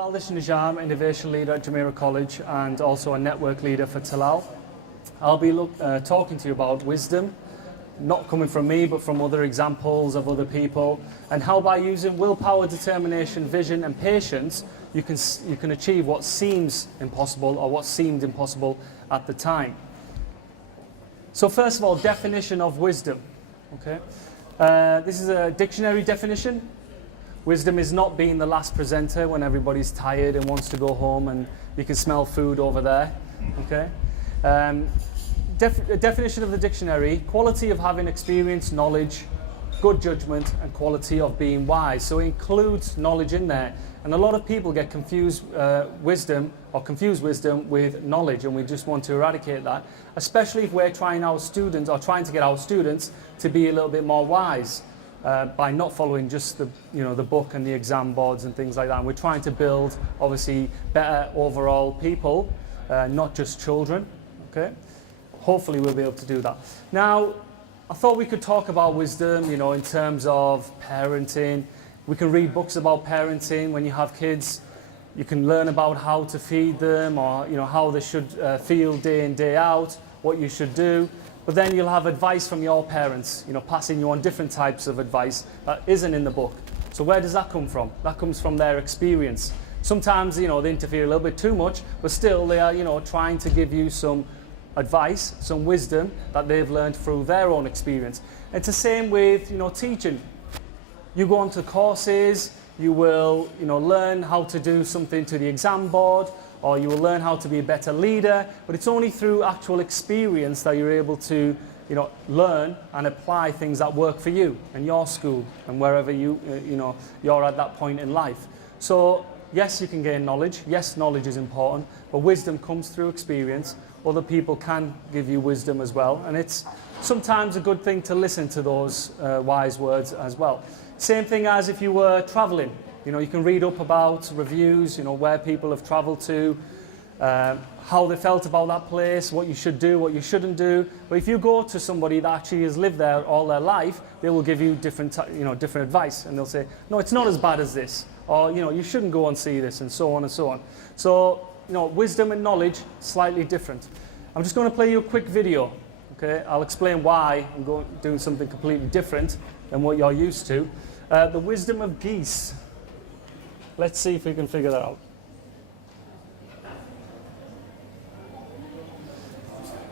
Baldish Nijam, Innovation Leader at Jumeirah College and also a Network Leader for Talal. I'll be talking to you about wisdom, not coming from me but from other examples of other people, and how by using willpower, determination, vision and patience you can achieve what seems impossible or what seemed impossible at the time. So first of all, definition of wisdom. Okay, this is a dictionary definition. Wisdom is not being the last presenter when everybody's tired and wants to go home and you can smell food over there. Okay. Definition of the dictionary: quality of having experience, knowledge, good judgment, and quality of being wise. So it includes knowledge in there. And a lot of people get confuse wisdom with knowledge, and we just want to eradicate that, especially if we're trying to get our students to be a little bit more wise by not following just the book and the exam boards and things like that. And we're trying to build obviously better overall people, not just children. Okay, hopefully we'll be able to do that. Now, I thought we could talk about wisdom, in terms of parenting. We can read books about parenting. When you have kids, you can learn about how to feed them, or how they should feel day in, day out, what you should do. But then you'll have advice from your parents, passing you on different types of advice that isn't in the book. So where does that come from? That comes from their experience. Sometimes, they interfere a little bit too much, but still they are, trying to give you some advice, some wisdom that they've learned through their own experience. It's the same with, teaching. You go onto courses, you will, learn how to do something to the exam board, or you will learn how to be a better leader, but it's only through actual experience that you're able to, learn and apply things that work for you and your school and wherever you're at that point in life. So yes, you can gain knowledge. Yes, knowledge is important, but wisdom comes through experience. Other people can give you wisdom as well, and it's sometimes a good thing to listen to those wise words as well. Same thing as if you were traveling. You can read up about reviews, where people have traveled to, how they felt about that place, what you should do, what you shouldn't do. But if you go to somebody that actually has lived there all their life, they will give you different advice, and they'll say, no, it's not as bad as this, or you shouldn't go and see this, and so on and so on. So wisdom and knowledge, slightly different. I'm just going to play you a quick video. Okay, I'll explain why I'm doing something completely different than what you're used to. The wisdom of geese. Let's see if we can figure that out.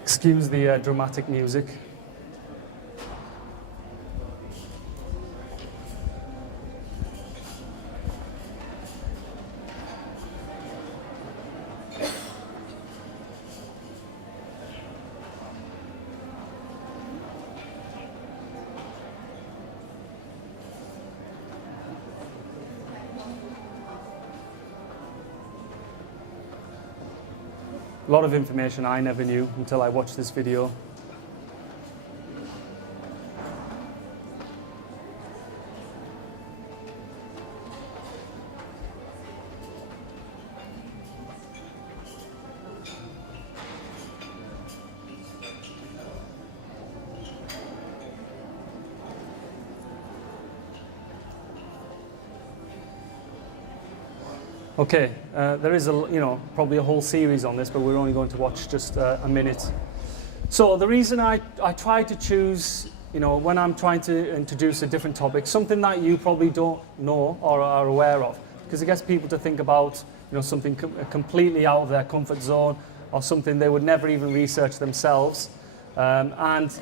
Excuse the dramatic music. A lot of information I never knew until I watched this video. Okay, there is probably a whole series on this, but we're only going to watch just a minute. So the reason I try to choose, when I'm trying to introduce a different topic, something that you probably don't know or are aware of, because it gets people to think about, something completely out of their comfort zone, or something they would never even research themselves, and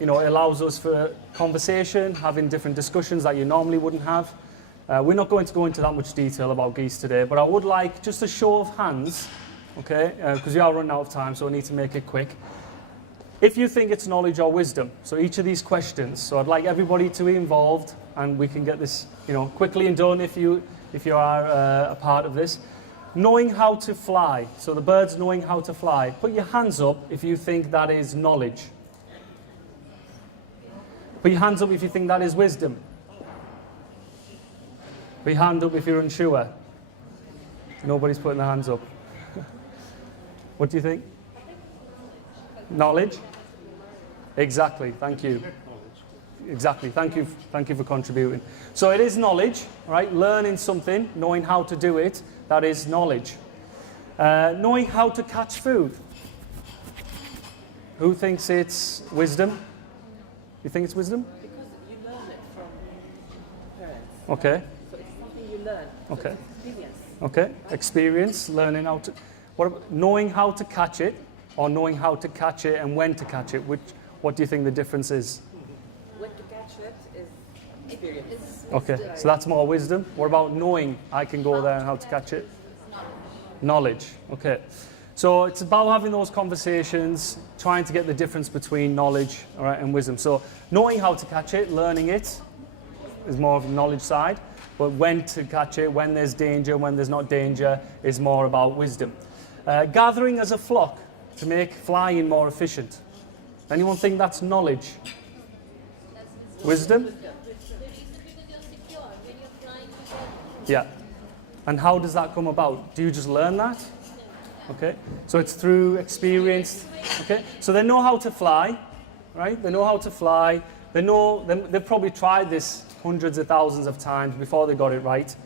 it allows us for conversation, having different discussions that you normally wouldn't have. We're not going to go into that much detail about geese today, but I would like just a show of hands, okay, because we are running out of time, so I need to make it quick. If you think it's knowledge or wisdom, so each of these questions, so I'd like everybody to be involved, and we can get this, quickly and done if you are a part of this. Knowing how to fly, so the birds knowing how to fly. Put your hands up if you think that is knowledge. Put your hands up if you think that is wisdom. Put your hand up if you're unsure. Nobody's putting their hands up. What do you think? Knowledge? Exactly, thank you. Exactly. Thank you for contributing. So it is knowledge, right? Learning something, knowing how to do it, that is knowledge. Knowing how to catch food. Who thinks it's wisdom? You think it's wisdom? Because you learn it from parents. Okay. So it's something you learn. So Okay. it's experience. Okay. Experience, learning how to. What about knowing how to catch it, or knowing how to catch it and when to catch it? What do you think the difference is? When to catch it is experience. Okay. So that's more wisdom. What about knowing I can go there and how to catch it? Knowledge. Okay. So it's about having those conversations, trying to get the difference between knowledge, all right, and wisdom. So knowing how to catch it, learning it, is more of the knowledge side. But when to catch it, when there's danger, when there's not danger, is more about wisdom. Gathering as a flock to make flying more efficient. Anyone think that's knowledge? Wisdom? Yeah. And how does that come about? Do you just learn that? Okay. So it's through experience. Okay. So they know how to fly, right? They know how to fly. They've probably tried this hundreds of thousands of times before they got it right.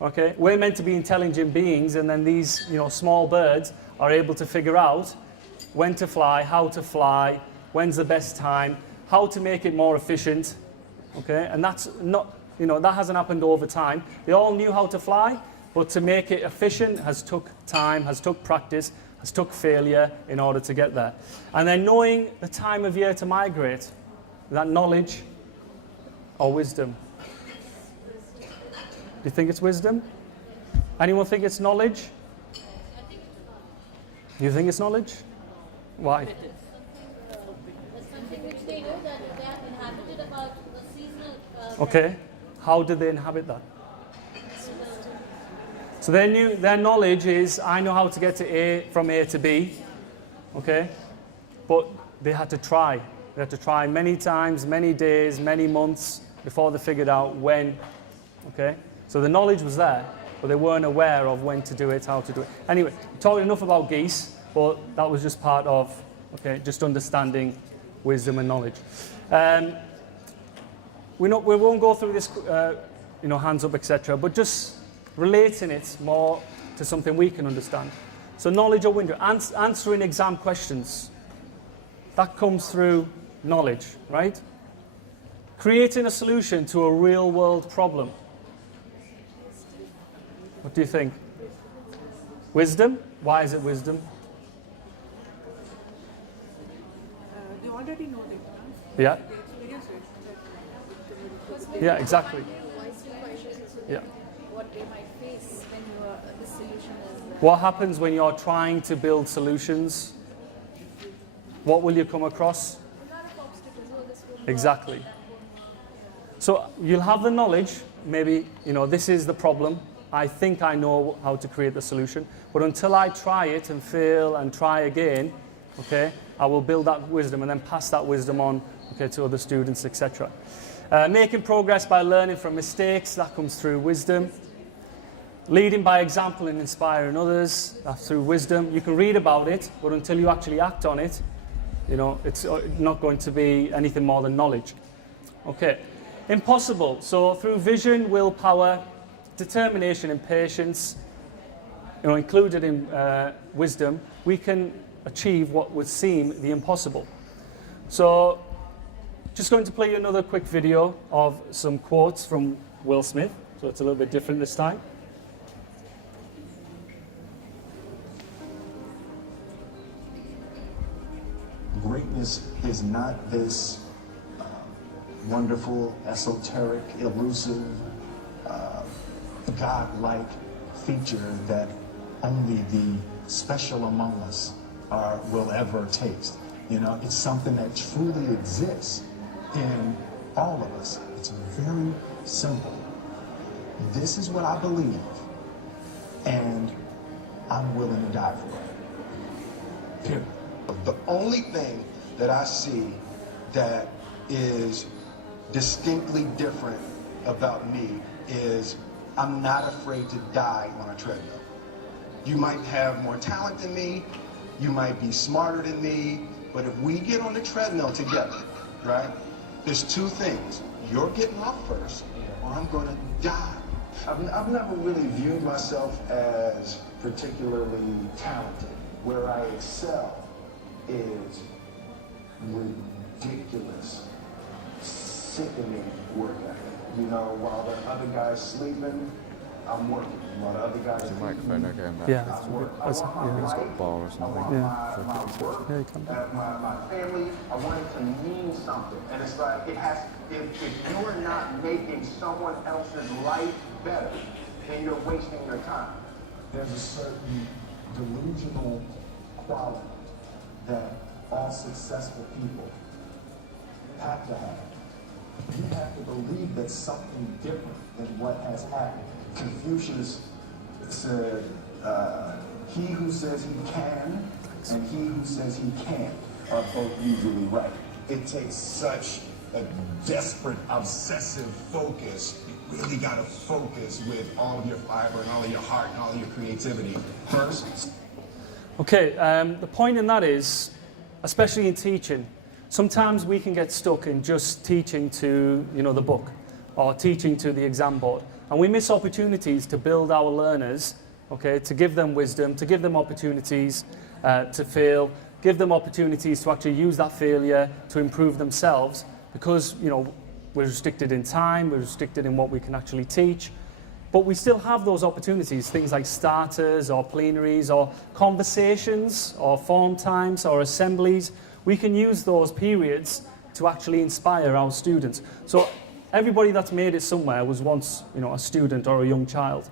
Okay. We're meant to be intelligent beings, and then these, small birds are able to figure out when to fly, how to fly, when's the best time, how to make it more efficient. Okay. And that's not, that hasn't happened over time. They all knew how to fly. But to make it efficient has took time, has took practice, has took failure in order to get there. And then knowing the time of year to migrate, is that knowledge or wisdom? Do you think it's wisdom? Anyone think it's knowledge? You think it's knowledge? Why? It's something which they know that they have inhabited about the seasonal. Okay. How did they inhabit that? So their knowledge is, I know how to get to from A to B, okay? But they had to try. They had to try many times, many days, many months before they figured out when, okay? So the knowledge was there, but they weren't aware of when to do it, how to do it. Anyway, we talked enough about geese, but that was just part of, okay, just understanding wisdom and knowledge. We won't go through this, hands up, etc., but just relating it more to something we can understand. So knowledge or wisdom, answering exam questions, that comes through knowledge, right? Creating a solution to a real world problem. What do you think? Wisdom? Why is it wisdom? You already know the exam. Yeah. The experience it. Yeah, exactly. Yeah. What they might face when the solution is. What happens when you're trying to build solutions? What will you come across? A lot of obstacles. Oh, this will Exactly. So you'll have the knowledge, maybe, this is the problem. I think I know how to create the solution. But until I try it and fail and try again, okay, I will build that wisdom and then pass that wisdom on, okay, to other students, etc. Making progress by learning from mistakes, that comes through wisdom. Leading by example and inspiring others, that's through wisdom. You can read about it, but until you actually act on it, it's not going to be anything more than knowledge. Okay. Impossible. So through vision, willpower, determination and patience, included in wisdom, we can achieve what would seem the impossible. So just going to play you another quick video of some quotes from Will Smith. So it's a little bit different this time. Greatness is not this wonderful, esoteric, elusive, God-like feature that only the special among us will ever taste. It's something that truly exists in all of us. It's very simple. This is what I believe, and I'm willing to die for it. Period. The only thing that I see that is distinctly different about me is I'm not afraid to die on a treadmill. You might have more talent than me, you might be smarter than me, but if we get on the treadmill together, right, there's two things. You're getting off first, or I'm going to die. I've never really viewed myself as particularly talented. Where I excel is ridiculous, sickening work ethic. You know, while the other guy's sleeping, I'm working. While the other guy's sleeping, Yeah. I'm working. That's- I want yeah. my It's life, bar or something. I want Yeah. my work, Yeah, you can do. my family, I want it to mean something. And it's like, it has, if you're not making someone else's life better, then you're wasting your time. There's a certain delusional quality that all successful people have to have. You have to believe that something different than what has happened. Confucius said, he who says he can and he who says he can't are both usually right. It takes such a desperate, obsessive focus. You really got to focus with all of your fiber and all of your heart and all of your creativity first. Okay, the point in that is, especially in teaching, sometimes we can get stuck in just teaching to, the book or teaching to the exam board. And we miss opportunities to build our learners, okay, to give them wisdom, to give them opportunities to fail, give them opportunities to actually use that failure to improve themselves because, we're restricted in time, we're restricted in what we can actually teach. But we still have those opportunities, things like starters or plenaries or conversations or form times or assemblies. We can use those periods to actually inspire our students. So everybody that's made it somewhere was once, a student or a young child.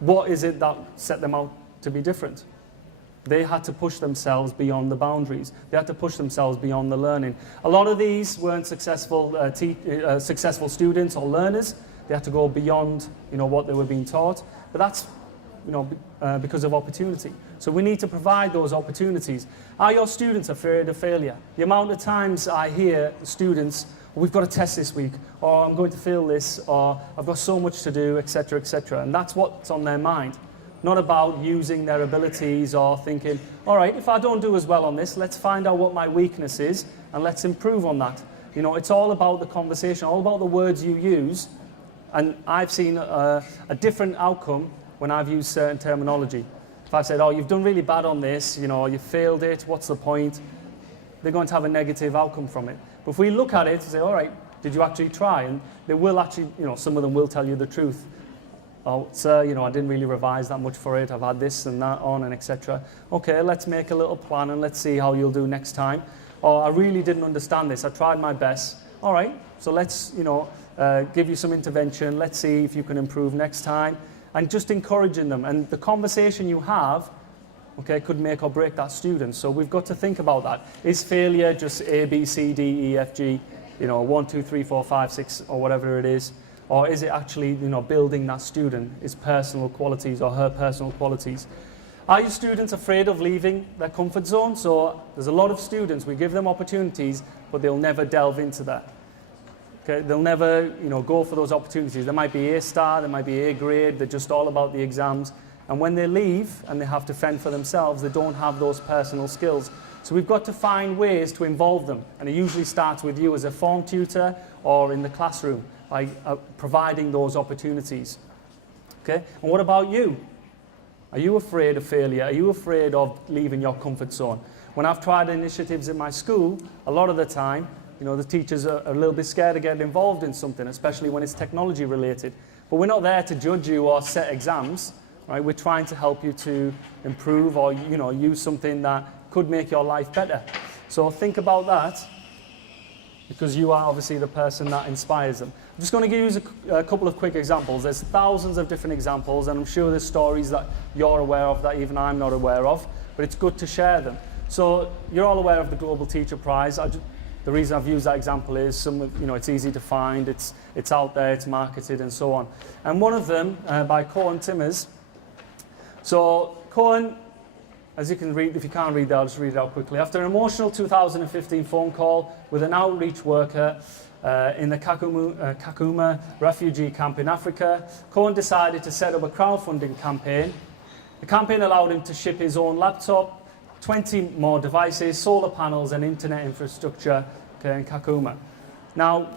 What is it that set them out to be different? They had to push themselves beyond the boundaries. They had to push themselves beyond the learning. A lot of these weren't successful students or learners. They had to go beyond, what they were being taught. But that's, because of opportunity. So we need to provide those opportunities. Are your students afraid of failure? The amount of times I hear students, we've got a test this week, or I'm going to fail this, or I've got so much to do, etc., etc. And that's what's on their mind. Not about using their abilities or thinking, all right, if I don't do as well on this, let's find out what my weakness is and let's improve on that. It's all about the conversation, all about the words you use. And I've seen a different outcome when I've used certain terminology. If I've said, oh, you've done really bad on this, you failed it, what's the point? They're going to have a negative outcome from it. But if we look at it and say, all right, did you actually try? And they will actually, some of them will tell you the truth. Oh, sir, I didn't really revise that much for it. I've had this and that on and etc. Okay, let's make a little plan and let's see how you'll do next time. Or I really didn't understand this. I tried my best. All right, so let's, give you some intervention. Let's see if you can improve next time. And just encouraging them. And the conversation you have, okay, could make or break that student. So we've got to think about that. Is failure just A, B, C, D, E, F, G, 1, 2, 3, 4, 5, 6, or whatever it is? Or is it actually, building that student, his personal qualities or her personal qualities? Are your students afraid of leaving their comfort zone? So there's a lot of students, we give them opportunities, but they'll never delve into that. Okay, they'll never, go for those opportunities. There might be A star, there might be A grade, they're just all about the exams. And when they leave and they have to fend for themselves, they don't have those personal skills. So we've got to find ways to involve them. And it usually starts with you as a form tutor or in the classroom by providing those opportunities. Okay, and what about you? Are you afraid of failure? Are you afraid of leaving your comfort zone? When I've tried initiatives in my school, a lot of the time, the teachers are a little bit scared to get involved in something, especially when it's technology related. But we're not there to judge you or set exams, right? We're trying to help you to improve or, use something that could make your life better. So think about that, because you are obviously the person that inspires them. I'm just going to give you a couple of quick examples. There's thousands of different examples, and I'm sure there's stories that you're aware of that even I'm not aware of, but it's good to share them. So you're all aware of the Global Teacher Prize. The reason I've used that example is it's easy to find, it's out there, it's marketed and so on. And one of them by Cohen Timmers. So Cohen, as you can read, if you can't read that, I'll just read it out quickly. After an emotional 2015 phone call with an outreach worker in the Kakuma refugee camp in Africa, Cohen decided to set up a crowdfunding campaign. The campaign allowed him to ship his own laptop, 20 more devices, solar panels and internet infrastructure in Kakuma. Now,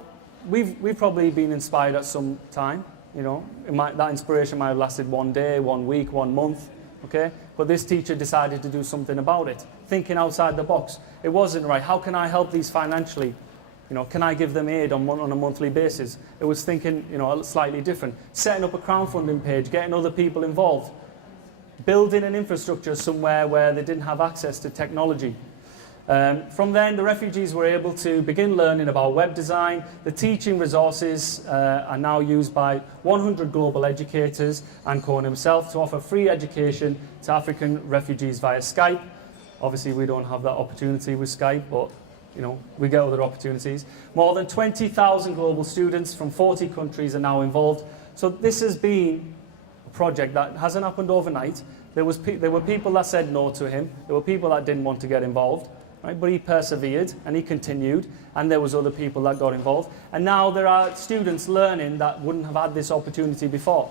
we've probably been inspired at some time, you know. That inspiration might have lasted one day, 1 week, 1 month, okay? But this teacher decided to do something about it, thinking outside the box. It wasn't right. How can I help these financially? You know, can I give them aid on a monthly basis? It was thinking, you know, slightly different. Setting up a crowdfunding page, getting other people involved, building an infrastructure somewhere where they didn't have access to technology. From then, the refugees were able to begin learning about web design. The teaching resources are now used by 100 global educators and Cohen himself to offer free education to African refugees via Skype. Obviously, we don't have that opportunity with Skype, but you know, we get other opportunities. More than 20,000 global students from 40 countries are now involved. So this has been a project that hasn't happened overnight. There were people that said no to him. There were people that didn't want to get involved. Right? But he persevered and he continued, and there was other people that got involved. And now there are students learning that wouldn't have had this opportunity before.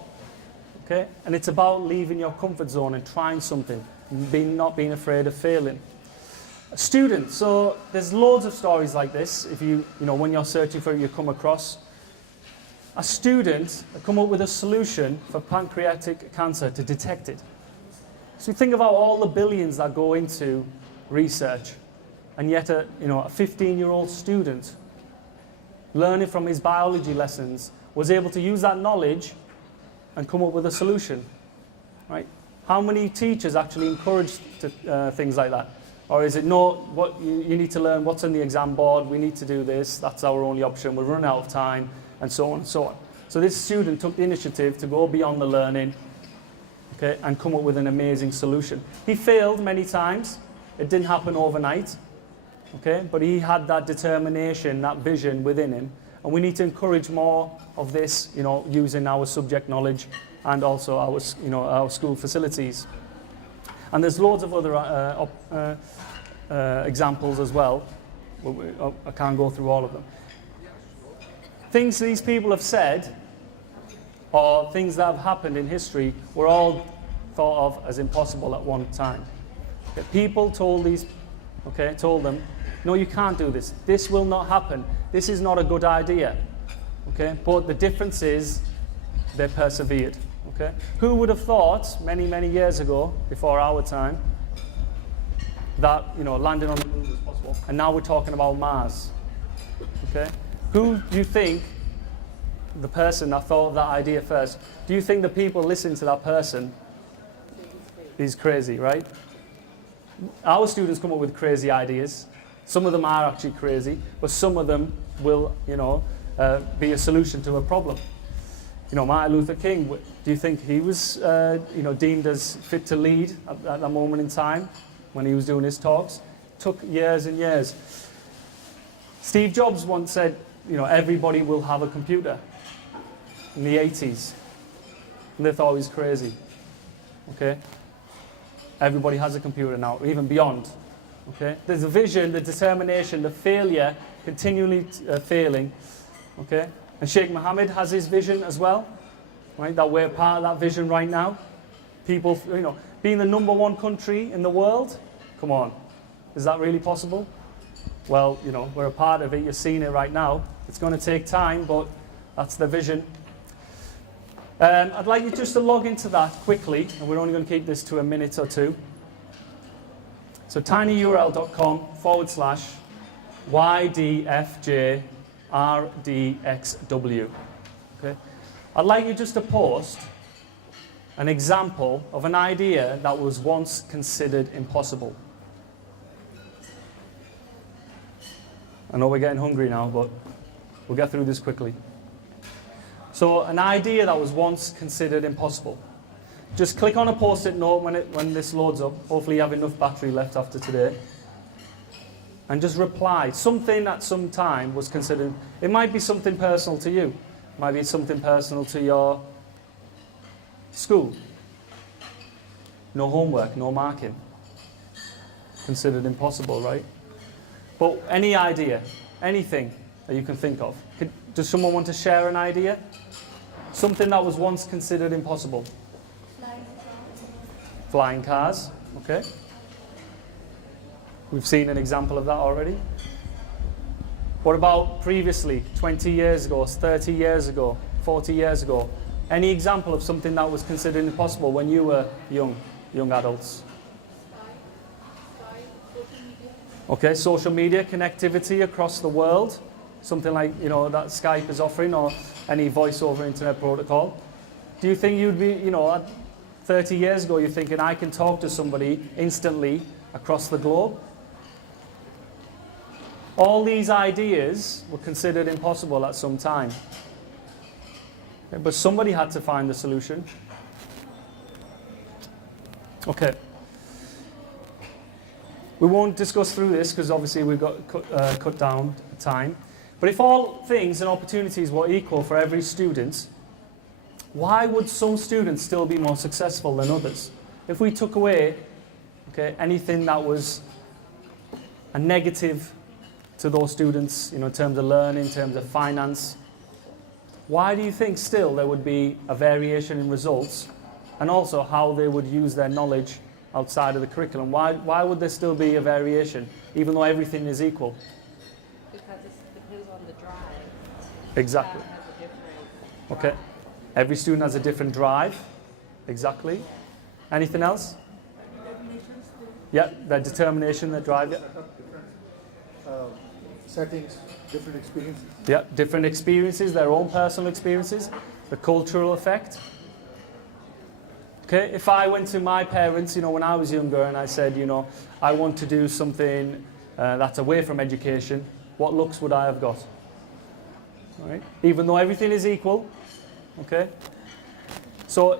Okay? And it's about leaving your comfort zone and trying something, not being afraid of failing. Students, so there's loads of stories like this. If you know, when you're searching for it, you come across. A student come up with a solution for pancreatic cancer to detect it. So you think about all the billions that go into research, and yet a 15-year-old student learning from his biology lessons was able to use that knowledge and come up with a solution. Right? How many teachers actually encourage things like that? Or is it no, what you need to learn what's on the exam board, we need to do this, that's our only option, we're running out of time, and so on and so on. So this student took the initiative to go beyond the learning, okay, and come up with an amazing solution. He failed many times, it didn't happen overnight, okay, but he had that determination, that vision within him, and we need to encourage more of this, you know, using our subject knowledge and also our school facilities. And there's loads of other examples as well. I can't go through all of them. Things these people have said, or things that have happened in history, were all thought of as impossible at one time. Okay, people told them, no, you can't do this. This will not happen. This is not a good idea. Okay, but the difference is they persevered. Okay? Who would have thought many, many years ago, before our time, that landing on the moon was possible? And now we're talking about Mars. Okay? Who do you think, the person that thought of that idea first, do you think the people listening to that person is crazy, right? Our students come up with crazy ideas. Some of them are actually crazy, but some of them will, be a solution to a problem. Martin Luther King, do you think he was, deemed as fit to lead at that moment in time when he was doing his talks? It took years and years. Steve Jobs once said, everybody will have a computer in the 80s. And they thought he was crazy. Okay? Everybody has a computer now, even beyond. Okay? There's a vision, the determination, the failure, continually failing. Okay? And Sheikh Mohammed has his vision as well, right? That we're part of that vision right now. People, being the #1 country in the world, come on, is that really possible? Well, we're a part of it. You're seeing it right now. It's going to take time, but that's the vision. I'd like you just to log into that quickly, and we're only going to keep this to a minute or two. So tinyurl.com/YDFJ RDXW. Okay? I'd like you just to post an example of an idea that was once considered impossible. I know we're getting hungry now, but we'll get through this quickly. So, an idea that was once considered impossible. Just click on a post-it note when this loads up. Hopefully you have enough battery left after today. And just reply. Something at some time was considered. It might be something personal to you. It might be something personal to your school. No homework, no marking. Considered impossible, right? But any idea, anything that you can think of. Does someone want to share an idea? Something that was once considered impossible. Flying cars, okay. We've seen an example of that already. What about previously, 20 years ago, 30 years ago, 40 years ago? Any example of something that was considered impossible when you were young adults? Okay, social media connectivity across the world, something like, you know, that Skype is offering, or any voice over internet protocol. Do you think you'd be, you know, 30 years ago, you're thinking, I can talk to somebody instantly across the globe? All these ideas were considered impossible at some time. Okay, but somebody had to find the solution. Okay. We won't discuss through this because obviously we've got cut down time. But if all things and opportunities were equal for every student, why would some students still be more successful than others? If we took away, okay, anything that was a negative to those students, you know, in terms of learning, in terms of finance, why do you think still there would be a variation in results, and also how they would use their knowledge outside of the curriculum? Why would there still be a variation, even though everything is equal? Because it depends on the drive. Exactly. Has a different Okay. Every student has a different drive. Exactly. Anything else? Yeah, their determination, their drive. Yeah. Settings, different experiences. Yeah, different experiences, their own personal experiences, the cultural effect. Okay, if I went to my parents, you know, when I was younger and I said, you know, I want to do something that's away from education, what looks would I have got? All right? Even though everything is equal, okay? So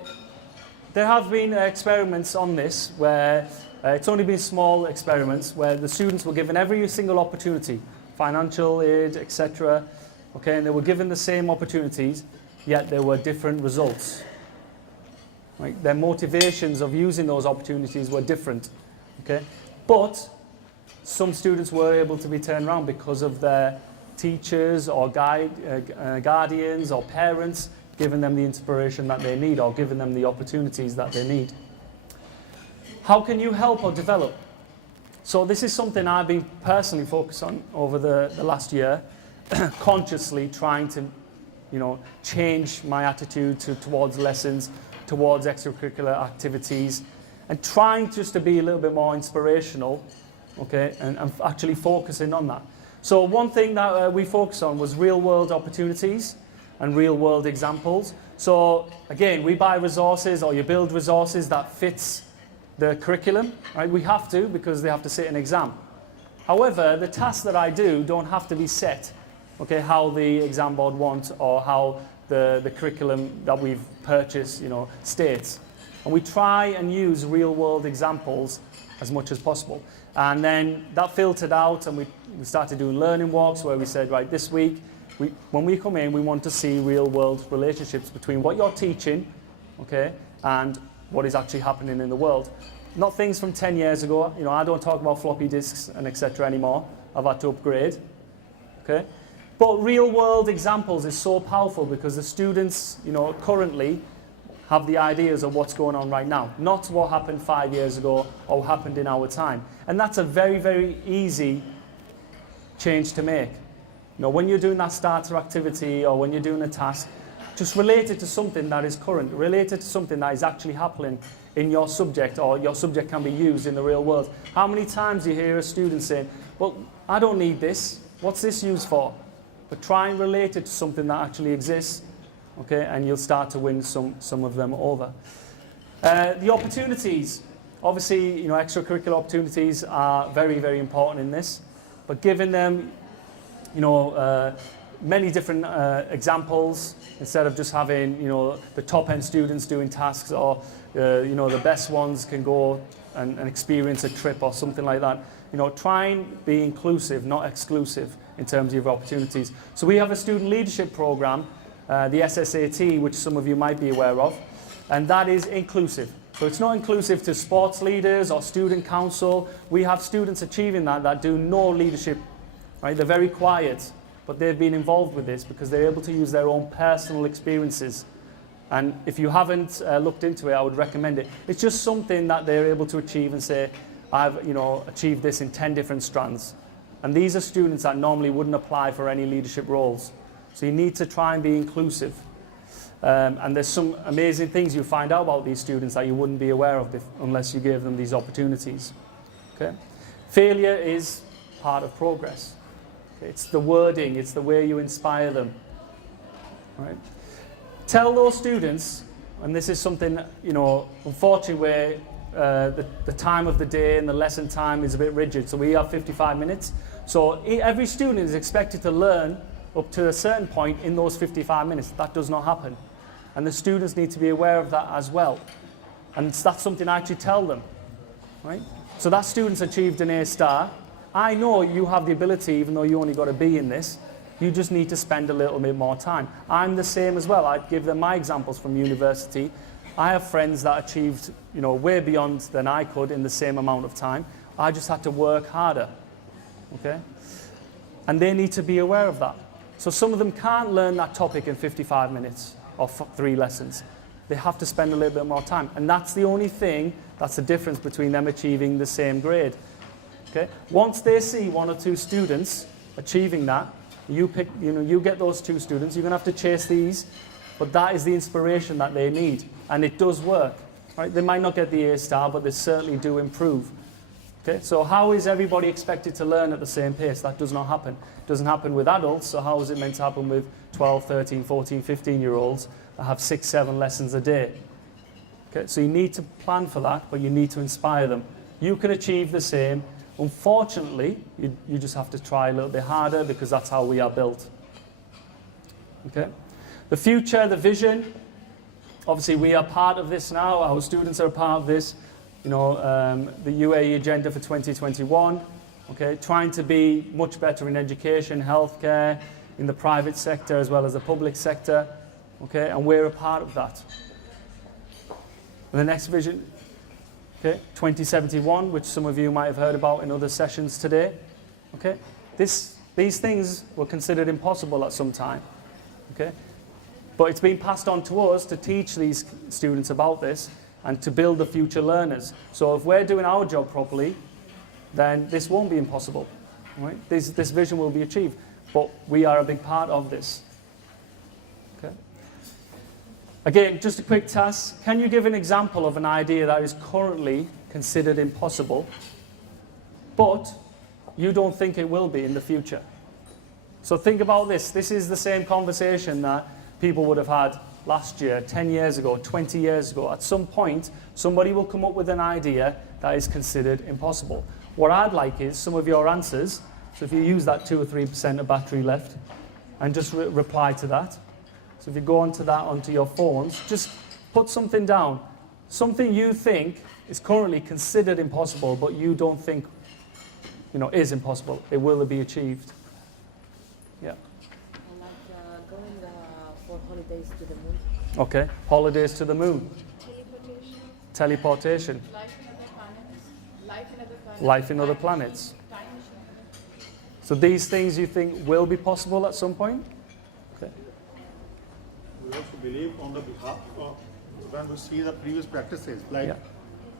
there have been experiments on this where it's only been small experiments where the students were given every single opportunity, financial aid, etc. Okay, and they were given the same opportunities, yet there were different results. Right? Their motivations of using those opportunities were different. Okay, but some students were able to be turned around because of their teachers or guardians or parents giving them the inspiration that they need or giving them the opportunities that they need. How can you help or develop? So this is something I've been personally focused on over the last year, consciously trying to, you know, change my attitude towards lessons, towards extracurricular activities, and trying just to be a little bit more inspirational, okay, and actually focusing on that. So one thing that we focused on was real-world opportunities and real-world examples. So again, we buy resources or you build resources that fits the curriculum, right? We have to because they have to sit an exam. However, the tasks that I do don't have to be set, okay, how the exam board wants or how the curriculum that we've purchased, you know, states. And we try and use real-world examples as much as possible. And then that filtered out and we started doing learning walks where we said, right, this week, when we come in, we want to see real-world relationships between what you're teaching, okay, and what is actually happening in the world. Not things from 10 years ago. You know, I don't talk about floppy disks and etc. anymore. I've had to upgrade. Okay? But real-world examples is so powerful because the students, you know, currently have the ideas of what's going on right now, not what happened 5 years ago or what happened in our time. And that's a very, very easy change to make. You know, when you're doing that starter activity or when you're doing a task, just relate it to something that is current, relate it to something that is actually happening in your subject or your subject can be used in the real world. How many times do you hear a student saying, well, I don't need this, what's this used for? But try and relate it to something that actually exists, okay, and you'll start to win some of them over. The opportunities, obviously, you know, extracurricular opportunities are very, very important in this, but giving them, you know, many different examples instead of just having, you know, the top-end students doing tasks or, you know, the best ones can go and experience a trip or something like that. You know, try and be inclusive, not exclusive in terms of your opportunities. So we have a student leadership program, the SSAT, which some of you might be aware of, and that is inclusive. So it's not inclusive to sports leaders or student council. We have students achieving that do no leadership, right? They're very quiet. But they've been involved with this because they're able to use their own personal experiences. And if you haven't looked into it, I would recommend it. It's just something that they're able to achieve and say, I've, you know, achieved this in 10 different strands. And these are students that normally wouldn't apply for any leadership roles. So you need to try and be inclusive. And there's some amazing things you find out about these students that you wouldn't be aware of unless you gave them these opportunities. Okay? Failure is part of progress. Okay? It's the wording, it's the way you inspire them. Right? Tell those students, and this is something, you know, unfortunately where the time of the day and the lesson time is a bit rigid. So we have 55 minutes. So every student is expected to learn up to a certain point in those 55 minutes. That does not happen. And the students need to be aware of that as well. And that's something I actually tell them. Right? So that student's achieved an A star. I know you have the ability, even though you only got a B in this, you just need to spend a little bit more time. I'm the same as well. I'd give them my examples from university. I have friends that achieved, you know, way beyond than I could in the same amount of time. I just had to work harder. Okay? And they need to be aware of that. So some of them can't learn that topic in 55 minutes or 3 lessons. They have to spend a little bit more time. And that's the only thing that's the difference between them achieving the same grade. Okay? Once they see 1 or 2 students achieving that, you get those 2 students, you're going to have to chase these, but that is the inspiration that they need. And it does work. Right? They might not get the A star, but they certainly do improve. Okay? So how is everybody expected to learn at the same pace? That does not happen. It doesn't happen with adults, so how is it meant to happen with 12, 13, 14, 15-year-olds that have 6, 7 lessons a day? Okay? So you need to plan for that, but you need to inspire them. You can achieve the same. Unfortunately, you just have to try a little bit harder because that's how we are built. Okay? The future, the vision, obviously we are part of this now. Our students are part of this. You know, the UAE agenda for 2021, okay, trying to be much better in education, healthcare, in the private sector as well as the public sector, okay, and we're a part of that. And the next vision, okay, 2071, which some of you might have heard about in other sessions today, okay, these things were considered impossible at some time, okay, but it's been passed on to us to teach these students about this and to build the future learners. So if we're doing our job properly, then this won't be impossible. Right? This vision will be achieved. But we are a big part of this. Okay. Again, just a quick task. Can you give an example of an idea that is currently considered impossible, but you don't think it will be in the future? So think about this. This is the same conversation that people would have had last year, 10 years ago, 20 years ago. At some point, somebody will come up with an idea that is considered impossible. What I'd like is some of your answers. So if you use that 2 or 3% of battery left, and just reply to that. So if you go onto that, onto your phones, just put something down. Something you think is currently considered impossible, but you don't think, you know, is impossible. It will be achieved. Yeah. Like going for holidays to the moon. Okay, holidays to the moon. Teleportation. Life in other planets. So these things you think will be possible at some point? Okay. We also believe on the behalf of when we see the previous practices like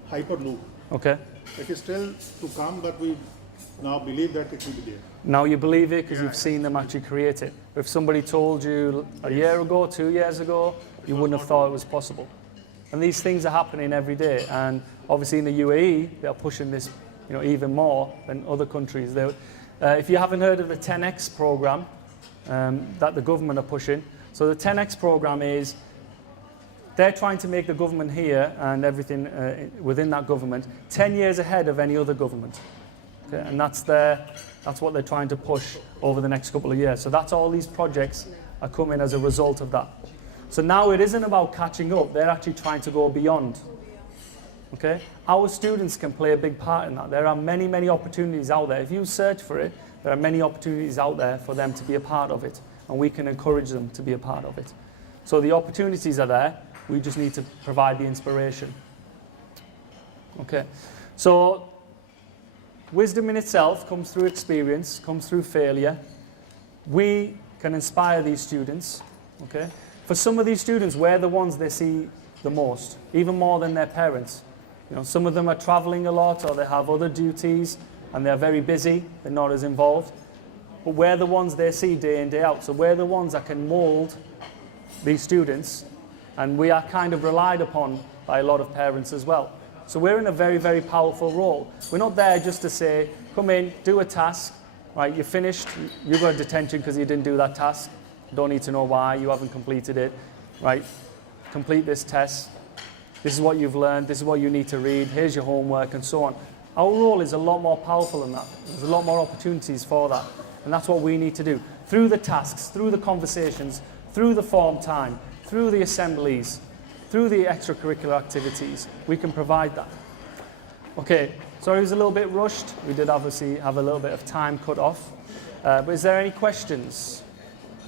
Hyperloop. Okay. It is still to come, but we now believe that it will be there. Now you believe it because you've seen them actually create it. If somebody told you a year ago, 2 years ago, you wouldn't have thought it was possible. And these things are happening every day. And obviously in the UAE, they're pushing this, you know, even more than other countries. If you haven't heard of the 10X program that the government are pushing, so the 10X program is they're trying to make the government here and everything within that government 10 years ahead of any other government. Okay? And that's what they're trying to push over the next couple of years. So that's all these projects are coming as a result of that. So now it isn't about catching up. They're actually trying to go beyond. Okay? Our students can play a big part in that. There are many, many opportunities out there. If you search for it, there are many opportunities out there for them to be a part of it. And we can encourage them to be a part of it. So the opportunities are there. We just need to provide the inspiration. Okay? So wisdom in itself comes through experience, comes through failure. We can inspire these students. Okay? For some of these students, we're the ones they see the most, even more than their parents. You know, some of them are traveling a lot or they have other duties. and they're very busy, they're not as involved. But we're the ones they see day in, day out. So we're the ones that can mould these students, and we are kind of relied upon by a lot of parents as well. So we're in a very, very powerful role. We're not there just to say, come in, do a task, right, you're finished, you got detention because you didn't do that task. Don't need to know why, you haven't completed it, right? Complete this test. This is what you've learned, this is what you need to read, here's your homework, and so on. Our role is a lot more powerful than that. There's a lot more opportunities for that. And that's what we need to do. Through the tasks, through the conversations, through the form time, through the assemblies, through the extracurricular activities, we can provide that. Okay, sorry it was a little bit rushed. We did obviously have a little bit of time cut off. But is there any questions?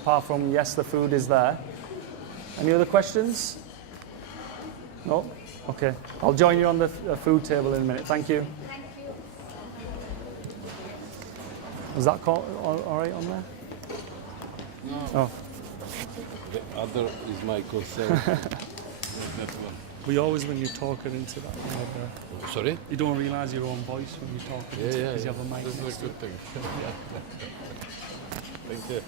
Apart from, yes, the food is there. Any other questions? No? Okay. I'll join you on the food table in a minute. Thank you. Thank you. Was that all right on there? No. Oh. The other is my concern. Not that one. We always, when you talk it into that, Sorry? you don't realise your own voice when you talk it into it because you have a mic. This is a good thing. Thank you.